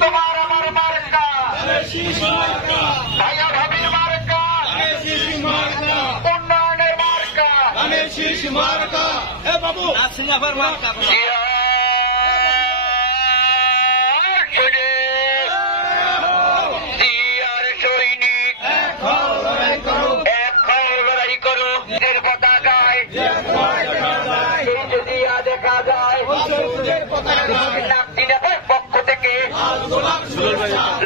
তোমার আমার মার্কা ভাইয়া ভাবির মার্কা উন্নয়নের মার্কা পক্ষ থেকে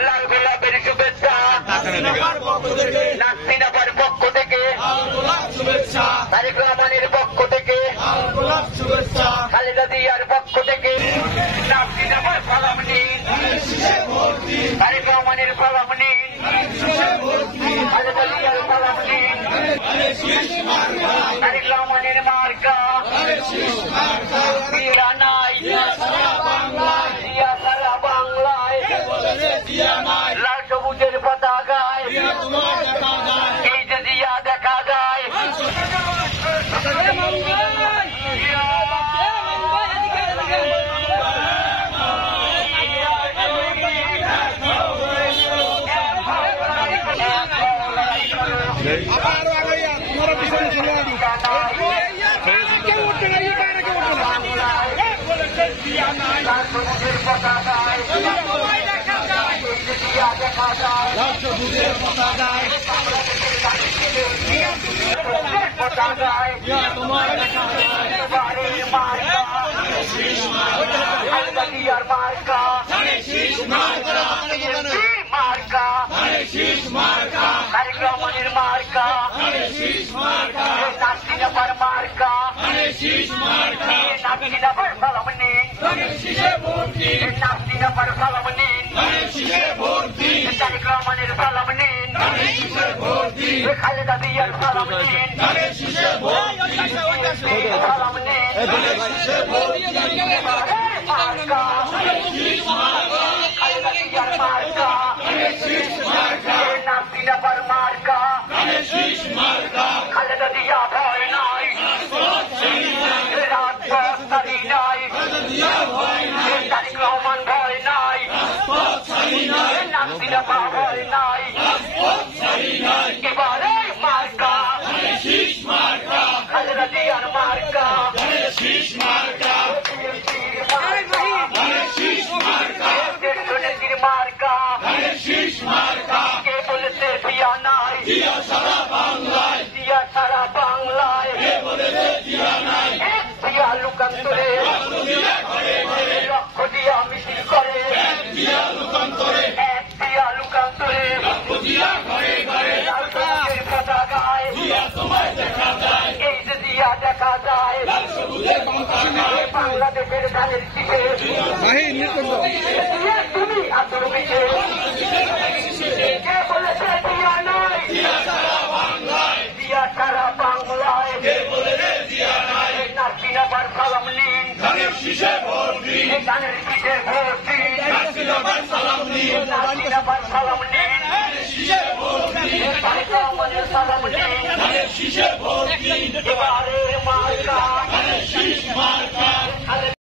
লাল গোলাপের শুভেচ্ছা নাসিনাফার পক্ষ থেকে তারেক রহমানের পক্ষ থেকে খালেদা জিয়ার পক্ষ থেকে নাসিনাফার সালাম নিন তারেক রহমানের সালাম নিন খালেদা জিয়ার সালাম নিন তারেক রহমানের মার্কা দিয়া নাই দিয়া সারা বাংলায় লাল সবুজের পতাকায় এই যে দিয়া দেখা যায় তারেক রহমানের মার্কা নাসিনাফার মার্কা নাসিনাফার সালাম নিন নাসিনাফার সালাম নিন তারেক রহমানের সালাম নিন খালেদা জিয়ার সালাম নিন সালাম নিন মার্কা খালেদা জিয়ার মার্কা নাসিনাফার মার্কা খালেদা জিয়া ভয় নাই রাজপথ নাই তারেক রহমান ভয় নাই নাসিনাফা ভয় নাই এবারে মার্কা খালেদা জিয়ার মার্কা মার্কা কে বলেছে দিয়া নাই দিয়া সারা বাংলায় দিয়া লুকান্তরে লক্ষ দিয়া মিছিল করে দিয়া লুকান্তরে লাল সবুজের পতাকায় এই যে দিয়া দেখা যায় বাংলাদেশের ধানের শীষে তুমি আসর মিশে কে বলেছে দিয়া নাই দিয়া সারা বাংলায় নাসিনাফার সালাম নিন ধানের শীষে ভোট দিন নাসিনাফার সালাম নিন তারেক রহমানের সালাম নিন এবারে মার্কা